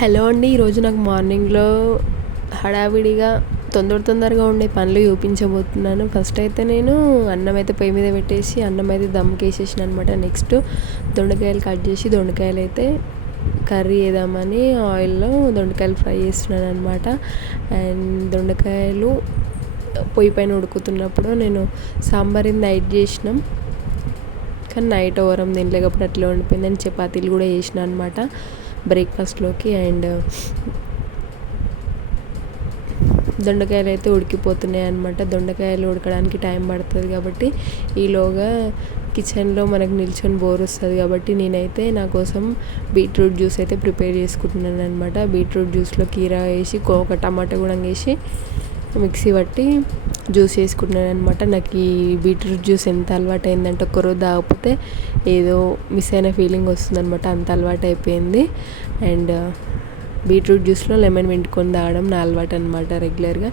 Hello అండి. ఈరోజు నాకు మార్నింగ్లో హడావిడిగా తొందరగా ఉండే పనులు చూపించబోతున్నాను. ఫస్ట్ అయితే నేను అన్నం అయితే పొయ్యి మీద పెట్టేసి అన్నం అయితే దమ్కి వేసేసిన అనమాట. నెక్స్ట్ దొండకాయలు కట్ చేసి దొండకాయలు అయితే కర్రీ వేద్దామని ఆయిల్లో దొండకాయలు ఫ్రై చేస్తున్నాను అనమాట. అండ్ దొండకాయలు పొయ్యి పైన ఉడుకుతున్నప్పుడు నేను సాంబార్ నైట్ చేసినాం, కానీ నైట్ ఓవరం తినలేకపోతే అట్లా ఉండిపోయిందని చపాతీలు కూడా చేసిన అనమాట బ్రేక్ఫాస్ట్లోకి. అండ్ దొండకాయలు అయితే ఉడికిపోతున్నాయి అనమాట. దొండకాయలు ఉడకడానికి టైం పడుతుంది కాబట్టి ఈలోగా కిచెన్లో మనకు నిల్చొని బోర్ వస్తుంది కాబట్టి నేనైతే నా కోసం బీట్రూట్ జ్యూస్ అయితే ప్రిపేర్ చేసుకుంటున్నాను అనమాట. బీట్రూట్ జ్యూస్లో కీరా వేసి ఒక టమాటా కూడా వేసి మిక్సీ పట్టి జ్యూస్ వేసుకుంటున్నాను అనమాట. నాకు ఈ బీట్రూట్ జ్యూస్ ఎంత అలవాటు అయిందంటే ఒక్కరోజు తాగకపోతే ఏదో మిస్ అయిన ఫీలింగ్ వస్తుందన్నమాట, అంత అలవాటు అయిపోయింది. అండ్ బీట్రూట్ జ్యూస్లో లెమన్ పిండుకొని తాగడం నా అలవాటు అనమాట రెగ్యులర్గా.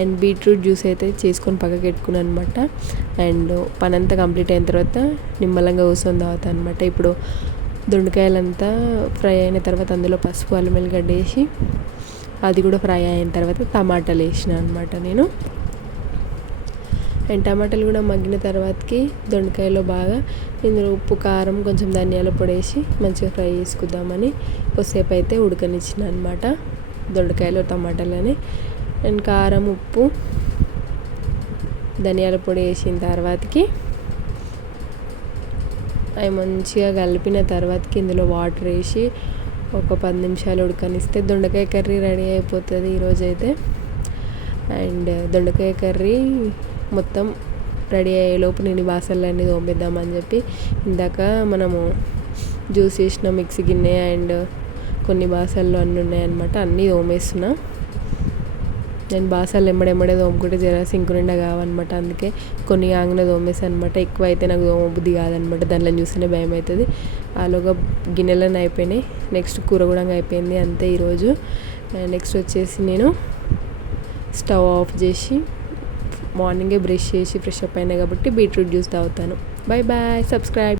అండ్ బీట్రూట్ జ్యూస్ అయితే చేసుకొని పక్కకి పెట్టుకున్నాను అనమాట. అండ్ పని అంతా కంప్లీట్ అయిన తర్వాత నిమ్మలంగా కూర్చొని తాగుతాను అనమాట. ఇప్పుడు దొండకాయలంతా ఫ్రై అయిన తర్వాత అందులో పసుపు అల్లం వెల్లిగడ్డ వేసి అది కూడా ఫ్రై అయిన తర్వాత టమాటాలు వేసిన అనమాట నేను. అండ్ టమాటాలు కూడా మగ్గిన తర్వాతకి దొండకాయలో బాగా ఇందులో ఉప్పు కారం కొంచెం ధనియాల పొడి వేసి మంచిగా ఫ్రై చేసుకుందామని కొద్దిసేపు అయితే ఉడకనిచ్చిన అనమాట దొండకాయలు టమాటాలని. అండ్ కారం ఉప్పు ధనియాల పొడి వేసిన తర్వాతకి అవి మంచిగా కలిపిన తర్వాతకి ఇందులో వాటర్ వేసి ఒక 10 నిమిషాలు ఉడకనిస్తే దొండకాయ కర్రీ రెడీ అయిపోతుంది ఈరోజైతే. అండ్ దొండకాయ కర్రీ మొత్తం రెడీ అయ్యేలోపు నేను బాసనలన్నీ తోమేద్దామని చెప్పి ఇందాక మనము జ్యూస్ చేసిన మిక్సీ గిన్నె అండ్ కొన్ని బాసనలు అన్నీ ఉన్నాయన్నమాట, అన్నీ తోమేస్తున్నా. నేను బాసనలు ఎమ్మడెమ్మడే తోముకుంటే జర సింకు నిండా కావన్నమాట, అందుకే కొన్ని ఆంగ్న తోమేసాను అనమాట. ఎక్కువ అయితే నాకు తోమబుద్ధి కాదనమాట, దాంట్లో చూస్తేనే భయం అవుతుంది. ఆలోగా గిన్నెలన్నీ అయిపోయినాయి. నెక్స్ట్ కూర కూడా అయిపోయింది అంతే ఈరోజు. నెక్స్ట్ వచ్చేసి నేను స్టవ్ ఆఫ్ చేసి మార్నింగే బ్రష్ చేసి ఫ్రెష్ అప్ అయినా కాబట్టి బీట్రూట్ జ్యూస్ తాగుతాను. Bye bye, subscribe.